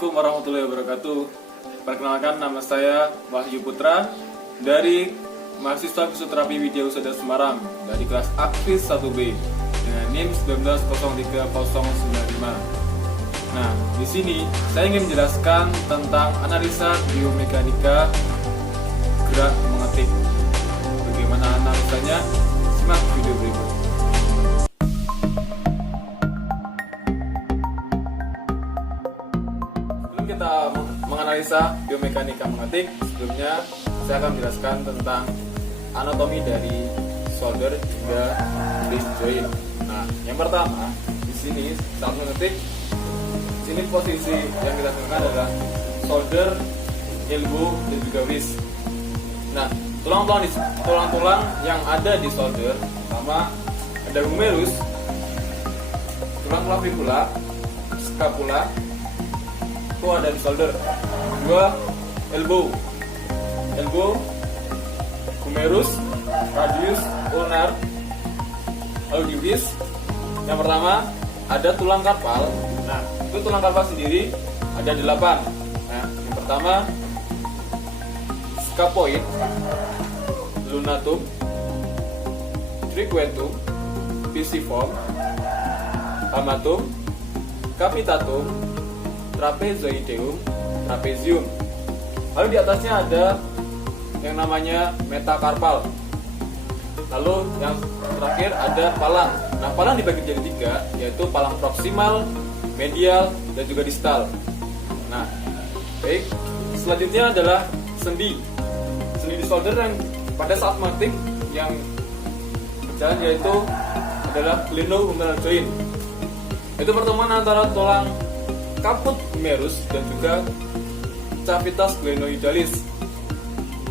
Assalamualaikum warahmatullahi wabarakatuh. Perkenalkan, nama saya Wahyu Putra dari mahasiswa fisioterapi Widya Husada Semarang dari kelas Akvis 1B dengan NIM 1903095. Nah, di sini saya ingin menjelaskan tentang analisa biomekanika gerak mengetik. Bagaimana analisanya? Simak video berikut. Sebelum kita menganalisa biomekanika mengetik, sebelumnya saya akan menjelaskan tentang anatomi dari solder hingga wrist joint. Nah, yang pertama, di sini saat mengetik, di sini posisi yang kita gunakan adalah solder, elbow, dan juga wrist. Nah, tulang-tulang yang ada di solder pertama ada humerus, tulang clavicula, scapula, itu ada di solder. Kedua, elbow, humerus, radius, ulnar. Lalu di wrist, yang pertama ada tulang karpal. Nah, itu tulang karpal sendiri ada 8. Nah, yang pertama scapoid, lunatum, triquetum, pisiform, hamatum, capitatum, trapezoideum, trapezium. Lalu di atasnya ada yang namanya metakarpal. Lalu yang terakhir ada palang. Nah, palang dibagi jadi 3, yaitu palang proksimal, medial, dan juga distal. Nah, baik. Selanjutnya adalah sendi. Sendi di solder yang pada saat mengetik yang berjalan yaitu adalah glenohumeral joint. Itu pertemuan antara tulang caput humerus dan juga capitas glenoidalis.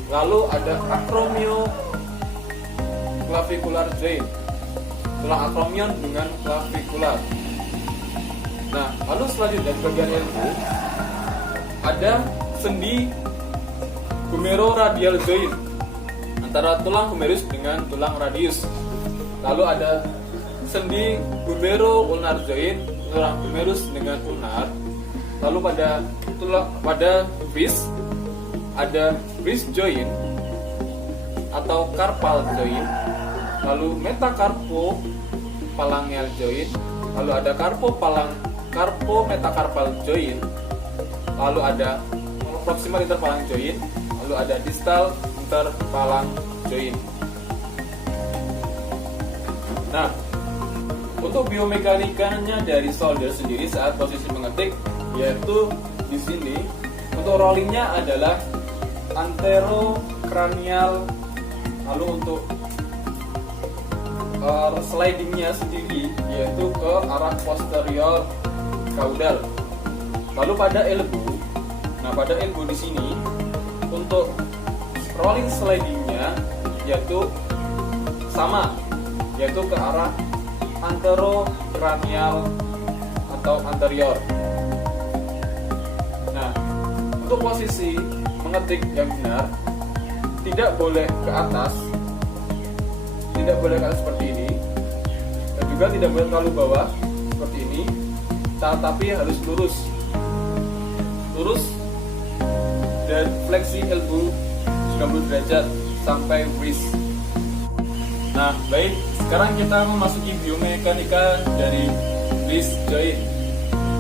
Lalu ada acromioclavicular joint, tulang acromion dengan clavicular. Nah, lalu selanjutnya di bagian elbow ada sendi humeroradial joint antara tulang humerus dengan tulang radius. Lalu ada sendi humero-ulnar joint, tulang humerus dengan ulnar. Lalu pada wrist ada wrist joint atau carpal joint. Lalu metacarpo phalangeal joint. Lalu ada carpo metacarpal joint. Lalu ada proximal interphalang joint. Lalu ada distal interphalang joint. Nah, untuk biomekanikanya dari solder sendiri saat posisi mengetik, yaitu di sini untuk rollingnya adalah anterokranial. Lalu untuk slidingnya sendiri yaitu ke arah posterior caudal. Lalu pada elbow, di sini untuk rolling slidingnya yaitu sama, yaitu ke arah anterokranial atau anterior. Nah, untuk posisi mengetik yang benar tidak boleh ke atas seperti ini, dan juga tidak boleh terlalu bawah seperti ini, tapi harus lurus dan fleksi elbow 90 derajat sampai wrist. Nah, baik, sekarang kita memasuki biomekanika dari wrist joint.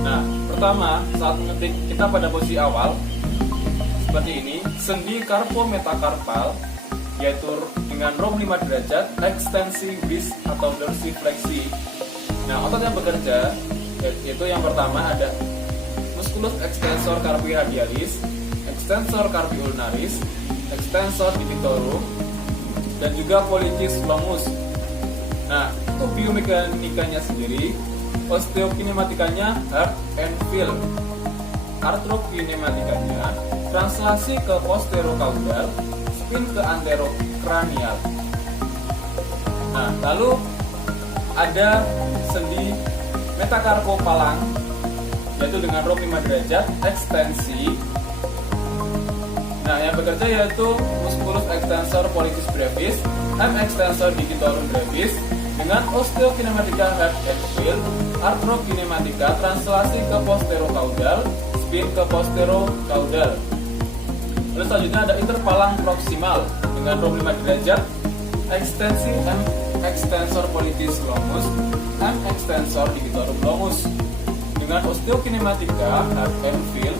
Nah, pertama saat mengetik kita pada posisi awal seperti ini, sendi carpometacarpal yaitu dengan rom 5 derajat, ekstensi wrist atau dorsifleksi. Nah, otot yang bekerja yaitu yang pertama ada musculus extensor carpi radialis, extensor carpi ulnaris, extensor digitorum, dan juga pollicis longus. Nah, untuk biomekanikanya sendiri, osteokinematikanya heart and feel, arthrokinematikanya translasi ke posterocaudal, spin ke anterokranial. Nah, lalu ada sendi metacarpophalang yaitu dengan rom 5 derajat, ekstensi. Nah, yang bekerja yaitu musculus extensor pollicis brevis, M extensor digitorum brevis, dengan osteokinematika heart and feel, arthrokinematika translasi ke posterocaudal, spin ke posterokaudal. Lalu selanjutnya ada interpalang proksimal dengan rom 5 derajat, ekstensi M extensor pollicis longus, M extensor digitorum longus. Dengan osteokinematika hard and feel,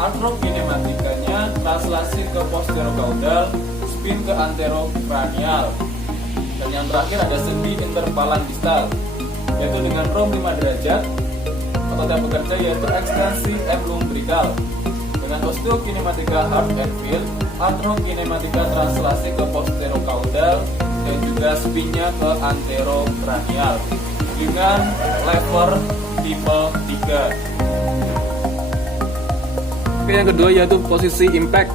arthrokinematikanya translasi ke posterokaudal, spin ke anterokranial. Dan yang terakhir ada sendi interpalang distal, yaitu dengan rom 5 derajat, otot yang bekerja yaitu ekstensi M lumbrical. Dengan osteokinematika hard and feel, arthrokinematika translasi ke posterokaudal dan juga spinnya ke anterokranial dengan lever tipe 3. Oke, yang kedua yaitu posisi impact.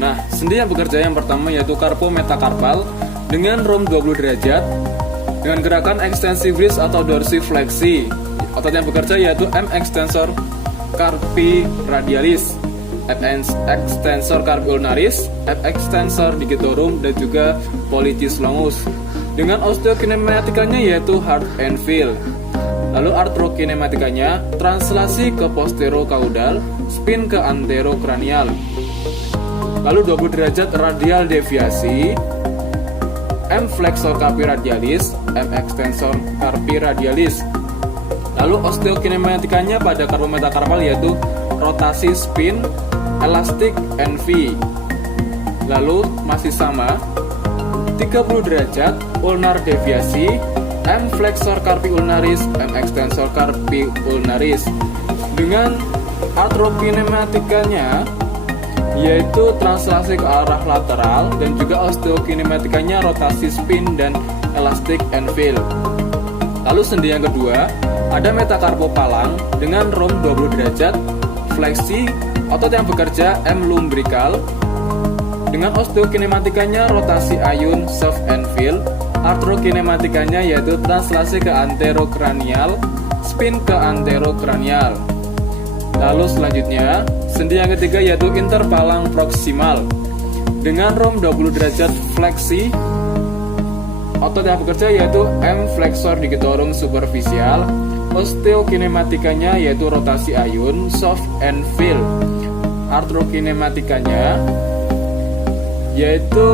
Nah, sendi yang bekerja yang pertama yaitu carpometacarpal dengan rom 20 derajat dengan gerakan ekstensi wrist atau dorsifleksi. Otot yang bekerja yaitu M extensor carpi radialis, F extensor carpi ulnaris, F extensor digitorum dan juga pollicis longus. Dengan osteokinematikanya yaitu hard and feel. Lalu arthrokinematikanya translasi ke posterokaudal, spin ke anterokranial. Lalu 20 derajat radial deviasi, M flexor carpi radialis, M extensor carpi radialis. Lalu osteokinematikanya pada carpometacarpal yaitu rotasi spin, elastic NV. Lalu masih sama 30 derajat ulnar deviasi, M flexor carpi ulnaris, M extensor carpi ulnaris. Dengan arthrokinematikanya yaitu translasi ke arah lateral dan juga osteokinematikanya rotasi spin dan elastic and feel. Lalu sendi yang kedua ada metacarpopalang dengan rom 20 derajat, fleksi, otot yang bekerja M lumbrical. Dengan osteokinematikanya rotasi ayun, soft and feel. Arthrokinematikanya yaitu translasi ke anterokranial, spin ke anterokranial. Lalu selanjutnya sendi yang ketiga yaitu interpalang proksimal dengan rom 20 derajat fleksi. Otot yang bekerja yaitu M flexor digitorum superficial. Osteokinematikanya yaitu rotasi ayun, soft and feel. Arthrokinematikanya yaitu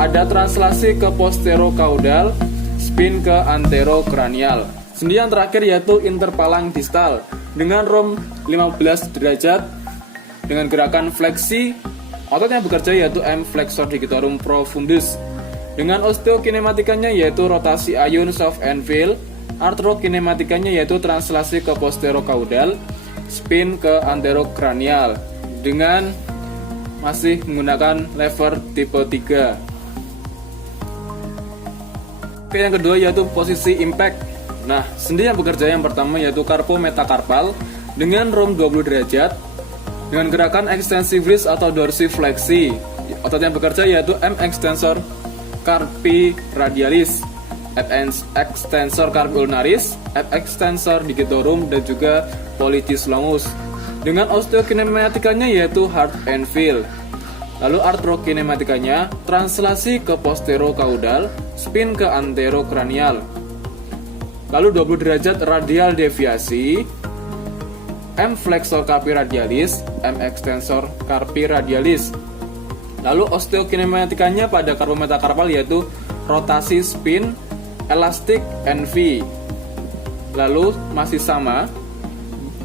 ada translasi ke posterokaudal, spin ke anterokranial. Sendi yang terakhir yaitu interpalang distal dengan rom 15 derajat dengan gerakan fleksi. Otot yang bekerja yaitu M flexor digitorum profundus. Dengan osteokinematikanya yaitu rotasi ayun, soft and feel. Arthrokinematikanya yaitu translasi ke posterokaudal, spin ke anterokranial dengan masih menggunakan lever tipe 3. Oke, yang kedua yaitu posisi impact. Nah, sendi yang bekerja yang pertama yaitu carpometacarpal dengan rom 20 derajat dengan gerakan ekstensi wrist atau dorsifleksi. Otot yang bekerja yaitu M extensor carpi radialis, F extensor carpi ulnaris, F extensor digitorum dan juga pollicis longus. Dengan osteokinematikanya yaitu hard and feel. Lalu arthrokinematikanya translasi ke posterokaudal, spin ke anterokranial. Lalu 20 derajat radial deviasi, M flexor carpi radialis, M extensor carpi radialis. Lalu osteokinematikanya pada carpometacarpal yaitu rotasi spin, elastic NV. Lalu masih sama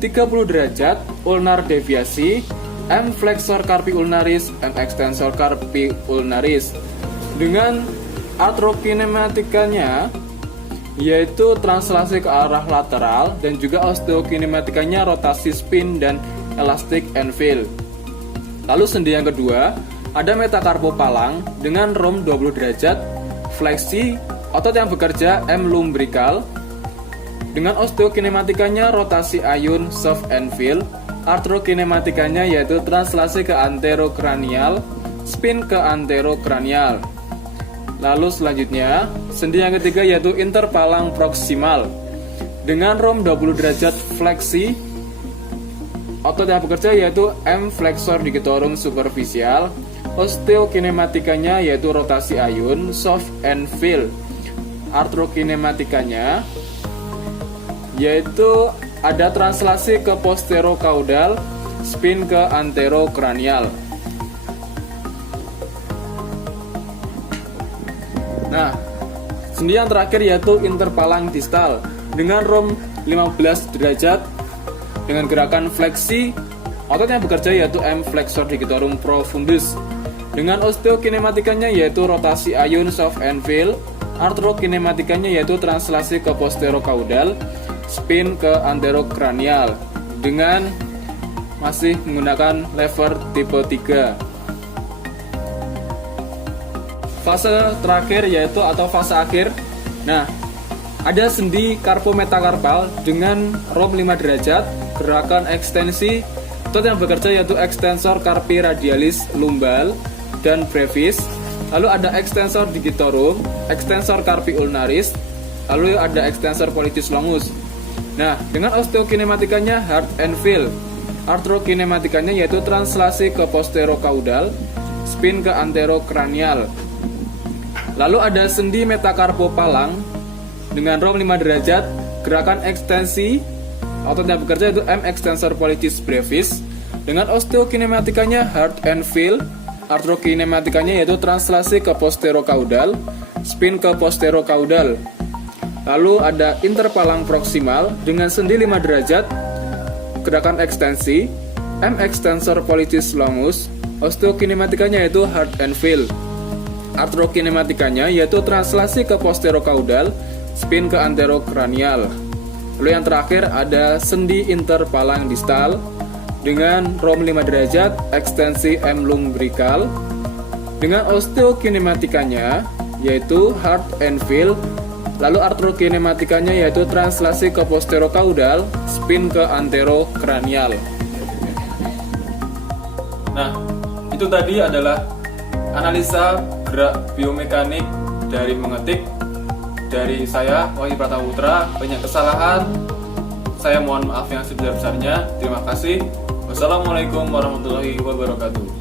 30 derajat ulnar deviasi, M flexor carpi ulnaris, M extensor carpi ulnaris. Dengan arthrokinematikanya yaitu translasi ke arah lateral dan juga osteokinematikanya rotasi spin dan elastic and feel. Lalu sendi yang kedua ada metacarpopalang dengan rom 20 derajat, fleksi, otot yang bekerja M lumbrical. Dengan osteokinematikanya rotasi ayun, soft and feel. Arthrokinematikanya yaitu translasi ke anterokranial, spin ke anterokranial. Lalu selanjutnya sendi yang ketiga yaitu interpalang proksimal dengan rom 20 derajat fleksi. Otot yang bekerja yaitu M flexor digitorum superficial. Osteokinematikanya yaitu rotasi ayun, soft and feel. Arthrokinematikanya yaitu ada translasi ke posterokaudal, spin ke anterokranial. Nah, sendi yang terakhir yaitu interpalang distal dengan rom 15 derajat dengan gerakan fleksi. Otot yang bekerja yaitu M flexor digitorum profundus. Dengan osteokinematikanya yaitu rotasi ion soft anvil. Artrokinematikanya yaitu translasi ke posterokaudal, spin ke anterokranial dengan masih menggunakan lever tipe 3. Fase terakhir yaitu atau fase akhir. Nah, ada sendi karpometakarpal dengan rom 5 derajat, gerakan ekstensi. Otot yang bekerja yaitu extensor carpi radialis lumbal dan brevis. Lalu ada extensor digitorum, extensor carpi ulnaris, lalu ada extensor pollicis longus. Nah, dengan osteokinematikanya hard and fill. Artrokinematikanya yaitu translasi ke posterokaudal, spin ke anterokranial. Lalu ada sendi metakarpopalang dengan rom 5 derajat, gerakan ekstensi. Otot yang bekerja yaitu M extensor pollicis brevis. Dengan osteokinematikanya hard and fill. Artrokinematikanya yaitu translasi ke posterokaudal, spin ke posterokaudal. Lalu ada interpalang proksimal dengan sendi 5 derajat, gerakan ekstensi, M extensor pollicis longus. Osteokinematikanya yaitu hard and fill. Artrokinematikanya yaitu translasi ke posterokaudal, spin ke anterokranial. Lalu yang terakhir ada sendi interpalang distal dengan rom 5 derajat, ekstensi M lumbrikal. Dengan osteokinematikanya yaitu hard and fill. Lalu artrokinematikanya yaitu translasi ke posterokaudal, spin ke anterokranial. Nah, itu tadi adalah analisa gerak biomekanik dari mengetik dari saya, Wahyu Prataputra. Banyak kesalahan, saya mohon maaf yang sebesar-besarnya. Terima kasih. Wassalamualaikum warahmatullahi wabarakatuh.